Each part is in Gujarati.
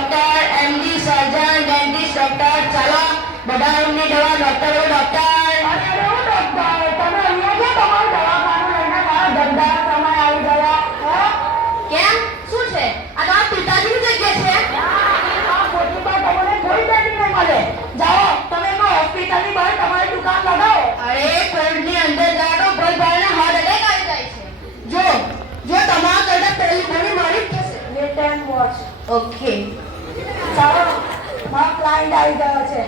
ડોક્ટર, એમડી, સર્જન, ડેન્ટિસ્ટ, ડોક્ટર. ચાલો બધા એમની દવા ડોક્ટર. અરે ઓ ડોક્ટર, તમે અહીંયા કે તમારું દવાખાનું લઈને મારા ધંધા સમય આવી ગયા? કેમ શું છે? આ તમારા પિતાજીની જગ્યા છે. આ ખોટીમાં તમને કોઈ ટ્રેનિંગ નહીં મળે. જાઓ તમે હોસ્પિટલની બહાર તમારી દુકાન લગાવો. અરે કોર્ટની અંદર જાય તો ભાઈ હાર્ટ એટેક આવી જાય છે. જો તમારા કરતા પહેલી ગોળી મારી જ થશે. Wait and watch. ઓકે. ચાલો મારો ક્લાયન્ટ આવી ગયો છે.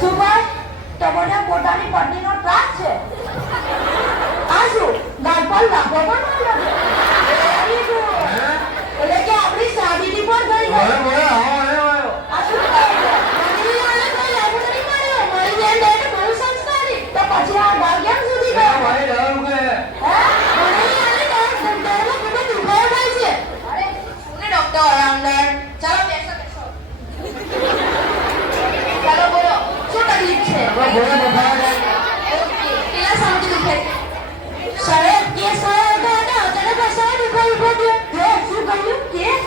શું ભાઈ, તમને પોતાની પત્નીનો ત્રાસ છે? આ શું ગાલ પર લાગો પણ આવ્યો છે? Very good. એટલે કે આપણી સાબિતી પણ થઈ ગઈ. આ શું કહે છે? મને આને કોઈ લાગુ નથી પડ્યો. મારી બેન બેન બહુ સંસ્કારી. તો પછી આ ગાલ કેમ સુધી ગયો? હે? મને આને દર્દમાં ખૂબ જ દુખાવો થાય છે. અરે શું ને ડોક્ટર અંદર. ચાલો બેસો. ચાલો બોલો શું તકલીફ છે? ઓકે કેટલા સમયથી દુખે છે? સાહેબ કેસ આવ્યો હતો અને અચાનક અસાય દુખાવો ઉભો થયો. હે, શું કહ્યું? કેસ?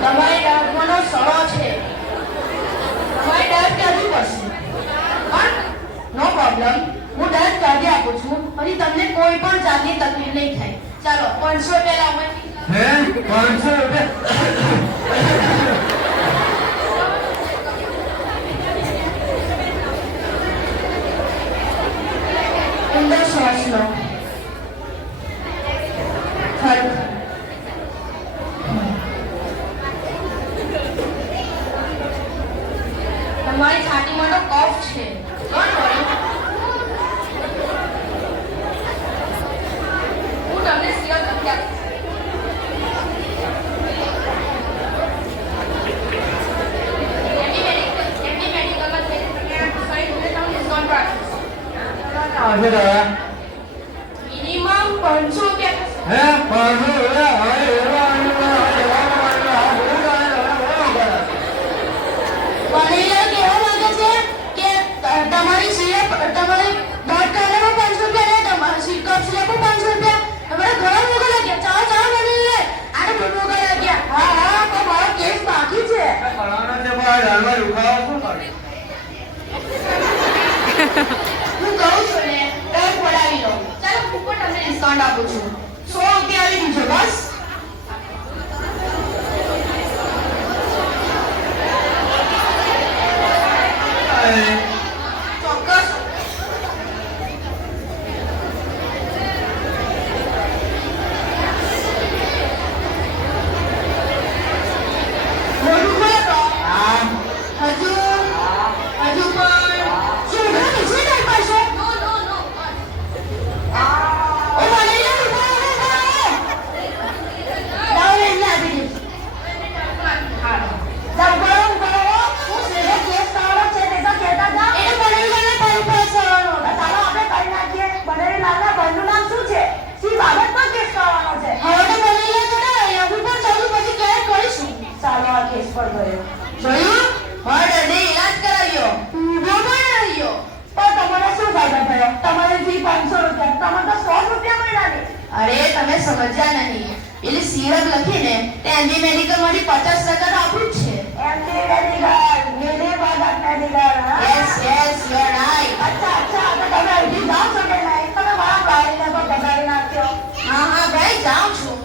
તમારી દાંતમાંનો સડો છે. તમારી દાંત કાઢવી પડશે. પણ નો પ્રોબ્લેમ, હું દાંત કાઢી આપું છું અને તમને કોઈ પણ જાતની તકલીફ નહીં થાય. ચાલો 500 લાવો. હે 500 રૂપિયા? અંદર શ્વાસ લો. ખરું. તમારી છાતીમાં તો કફ છે. Don't worry. હું તમને સિયર કરી આપીશ. એમની મેડિકલમાં જઈને તમે આ સાઈડ તમને ડિસ્કાઉન્ટ આપીશ. મિનિમમ 500 રૂપિયા થશે. હે 500 વડીલો કહેવા માંગે છે કે તમારી સિરપ તમારી દાંત કાઢવામાં 500 રૂપિયા લે, તમારી સિરપ સિરપમાં 500 રૂપિયા. તમારે ઘણા મોગા લાગ્યા. ચાલો વડીલો આને બહુ મોગા લાગ્યા. હા તો મારો કેસ બાકી છે. કરવાનો છે ભાઈ, હાલમાં દુખાવો શું કરે? હું કહું છું ને ડર પડાવી લો. ચાલો હું પણ તમને ડિસ્કાઉન્ટ આપું છું. 100 રૂપિયા આવી દીજો બસ. ચોક્કસ. મોઢું ખોલો. હજુ પણ શું ઘણા નીચે જાય પાછો? નો ઓ વડીલો ઉભા. લાવો એમને આપી દઈશ. હું સિરે કેસ તમારો છે તે તો કહેતા જાઓ. એને વડીલોને પાણી પહોંચાડવાનો. ચાલો આપણે કરી નાખીએ. બનેરીલાલના ભાઈનું નામ શું છે? સી બાબતમાં કેસ કરવાનો છે? હવે તો વડીલો જોડે અભી પણ ચાલુ પછી ક્યારે કરીશું. ચાલો આ કેસ પર ગયો. જોયું? મારા દર્દે ઈલાજ કરાવ્યો. ઊભો પણ રહ્યો. પણ તમારે શું ફાયદો થયો? તમારી ફી 500 રૂપિયા, તમને તો 100 રૂપિયા મળ્યા ને. અરે તમે સમજ્યા નહીં. પેલી સિરપ લખીને તે એમડી મેડિકલમાંથી 50% આપ્યું જ છે. એમડી મેડિકલ, મેને બાગા medical. Yes you are right. અચ્છા તો તમે અહીંથી જાઓ છો કે નહીં? તમે મારા ભાઈને તો બગાડી નાખ્યો. હા ભાઈ જાઉં છું.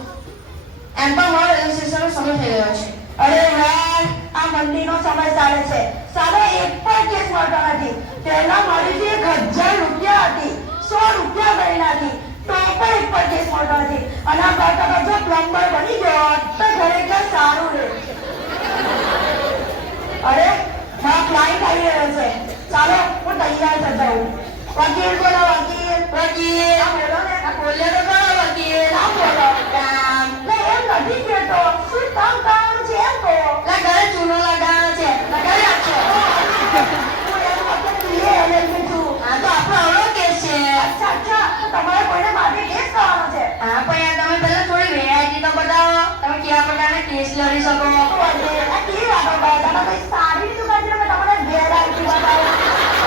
એમ પણ મારો રજીસ્ટ્રેશનનો સમય થઈ ગયો છે. અરે યાર, આ મંદીનો સમય ચાલે છે. સારો એક પણ કેસ મળતો નથી. પહેલા મારી ફી 1000 રૂપિયા હતી, 100 રૂપિયા ગઈ નાખી તો પણ એક પણ કેસ મળતો નથી. અને આ કરતા જો પ્લમ્બર બની ગયો તો ખરેખર સારું રહે. અરે મારા ક્લાયન્ટ આવી રહ્યો છે. ચાલો હું તૈયાર થઈ જાઉં. વકીલ બોલો વકીલ. વકીલ આ બોલો ને. આ બોલ્યો તો ખરો વકીલ. આ બોલો. કામ એમ નથી કહેતો. શું કામ કરવાનું છે એમ કહો. લા ઘરે ચૂનો લગાવવાનો છે. લગાવી આપશો. હું એમ વખત પીએ એલએલબી છું. આ તો આપણો અવળો કેસ છે. અચ્છા તો તમારે કોઈને માટે કેસ કરવાનો છે? હા પણ કેસ લડી શકો. વડીલ, આ કેવી વાતો કરો? તમે કઈ સાડીની દુકાન છે ને તમને વેરાયટી બતાવું?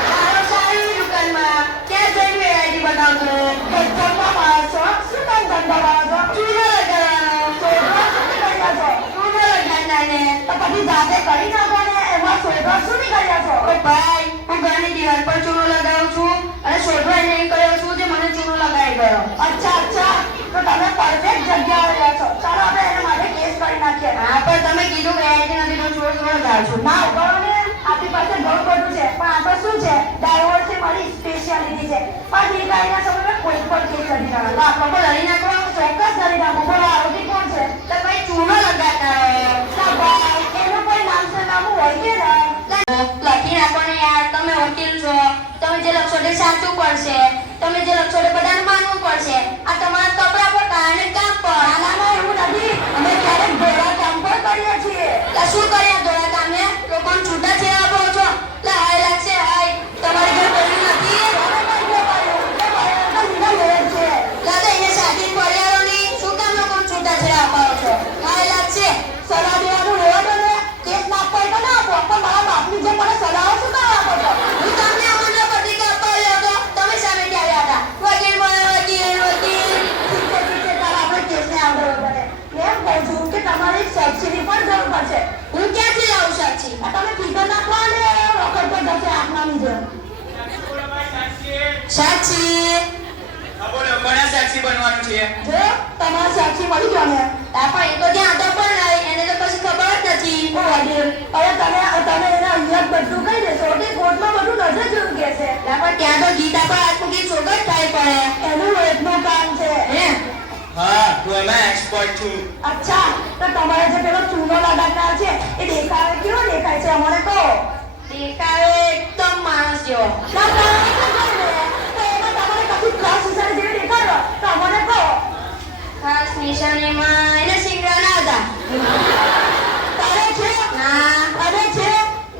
મારો સારી દુકાનમાં ક્યાં જઈને વેરાયટી બતાવતો? ગજબમાં માણસો, શું કામ ધંધો કરો છો? ચૂનો લગાવવાનો. છોકરા શું કર્યા છો? ચૂનો લગાવનારને. તો પછી જાતે કરી નાખો ને, એમાં છોકરા શું નહીં કર્યા છો? ઓ ભાઈ, હું ઘરની દિવાલ પર ચૂનો લગાવું છું અને શોધવા નહીં કર્યો છું જે મને ચૂનો લગાવી ગયો. અચ્છા અચ્છા, તો તમે પરફેક્ટ જગ્યાએ રહ્યા છો. ચાલો આપણે એના માટે કેસ કરી નાખીએ. હા, પણ તમે કીધું વેરાયટી નથી તો ચૂનો લગાવું છું. ના ઉભો ને, આપણી પાસે ઘણું બધું છે, પણ આ તો શું છે, ડાયવોર્સ એ મારી સ્પેશિયાલિટી છે. પણ નિકાળીના સમયમાં કોઈ પણ કેસ નથી કરવાનો. તો આપણો પર લડી નાખો. ચોક્કસ કરી નાખો. બોલો, આરોપી કોણ છે? તો ભાઈ ચૂનો લગાવનાર. ના ભાઈ, એનું કોઈ નામ સરનામું હોય કે ના? લખી નાખો ને યાર, તમે વકીલ છો, તમે જે લખશો તે સાચું પડશે, તમે જે લખશો તે બધાને માનવું પડશે. આ તમારા કપડા પર કારણે કામ પર. ના ના, એવું નથી. અમે ક્યારેક ઘોડા કામ પણ કરીએ છીએ. લા શું કર્યા દોડા કામે? લોકોને છૂટા છે આપો છો. લા હાય લાગશે હાય. તમારે ઘર પડ્યું નથી. તમે કઈ ગયો ભાઈ? એ ભાઈ તો સીધા લેર છે. લા તો એને સાથી પરિયારો ની શું કામ લોકોને છૂટા છે આપો છો? હાય લાગશે. સલાહ દેવાનું રહેવા દો ને. કેસ ના આપવો હોય તો ના આપો, પણ મારા બાપની જેમ મને સલાહો શું કામ આપો છો? હું તમને અમરનો પત્રિકા અપાવ્યો હતો, તમે સામેથી આવ્યા હતા. વકીલ બનો, વકીલ વકીલ. ઠીક છે, ચાલો આપણે કેસને આગળ વધારીએ. એમ કહું છું કે તમારે એક સાક્ષીની પણ જરૂર પડશે. હું ક્યાંથી લાવું સાક્ષી? આ તમે ફિગર નાખો ને રોકડ પર જશે આપનાની જેમ. સાક્ષી. બોલો કોના સાક્ષી બનવાનું છે? જો તમારા સાક્ષી મળી ગયો ને. તાપા એ તો ત્યાં હતો પણ નહીં, એને તો કશું ખબર જ નથી. ઓ વડીલ, હવે તમે એને અહીંયા જ બધું કહી દેશો તે કોર્ટમાં બધું નજર જેવું કહેશે. તાપા ત્યાં તો ગીતા પર હાથ મૂકી ચોગટ થાય પડે. એનું રોજનું કામ છે. હે? હા, હું એમાં એક્સપર્ટ છું. અચ્છા, તો તમારે જે પેલો ચૂનો લગાડનાર છે એ દેખાવે કેવો દેખાય છે અમને કહો. દેખાવે એકદમ માણસ જેવો. ના તારે તો કહો ને. તો એમાં તમારે કશું ખાસ નિશાની જેવી દેખાડો તો અમને કહો. ખાસ નિશાનીમાં એને સિંગડા ના હતા. તારે છે? ના. અને છે?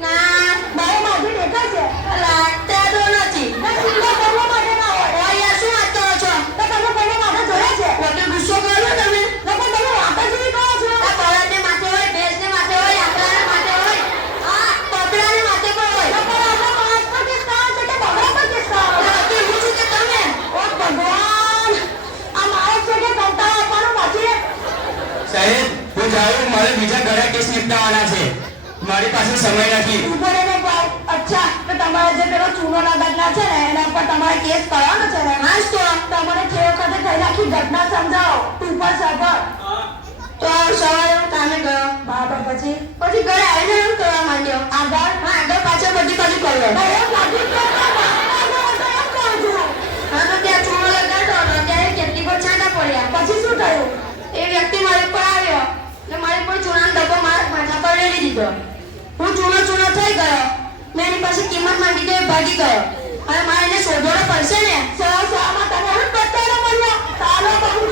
ના. મારે માથે દેખાય છે. લાગતા તો નથી. ના સિંગડા કરવા માટે ના હોય. ઓય યાર શું વાત કરો છો? તો તમે કોઈને માથે જોયા છે? વકીલ ગુસ્સો કરો છો તમે? ના પણ તમે વાતો જ એવી કરો છો. આ બળદને માથે હોય, ભેંસને માથે હોય, આંકડાને માથે હોય, આ બકરાને માથે પણ હોય. ના પણ આપણા માણસ પર કેસ કાઢો છો કે બગડા પર કેસ કાઢો છો? વકીલ હું છું કે તમે? ઓ ભગવાન, આ માણસ છે કે કંટાળો આપવાનો પછી? સાહેબ, હું જાઉં, મારે બીજા ઘણા કેસ નિપટાવવાના છે. મારી પાસે સમય નથી. ઉભો રહેને ભાઈ. અચ્છા, તો તમારે જે પેલો ચૂનો લગાડનાર છે ને એના પર તમારે કેસ કરવાનો છે ને? હાસ તો. તમને જે વખતે થયેલી આખી ઘટના સમજાવો. તું પણ સાંભળ. તો સવારે હું કામે ગયો. બરાબર, પછી પછી ઘરે આવીને એમ કરવા માંડ્યો. આગળ? હા, આગળ પાછળ બધી બાજુ કર્યો. તો એમ લાગ્યું કે આ માણસને આગળ હતો એમ કહું છું. હા, તો ત્યાં ચૂનો લગાડતો હતો ત્યારે કેટલી પર છાંટા પડ્યા. પછી શું થયું? એ વ્યક્તિ મારી ઉપર આવ્યો એટલે મારી પર ચૂનાનો ડબ્બો મારા માથા પર રેડી દીધો. હું ચૂનો થઈ ગયો. મેં એની પાસે કિંમત માંગી તો એ ભાગી ગયો. હવે મારે એને શોધવાનો પડશે ને. સર, તમે હું પત્તો ન મળ્યો. ચાલો બહુ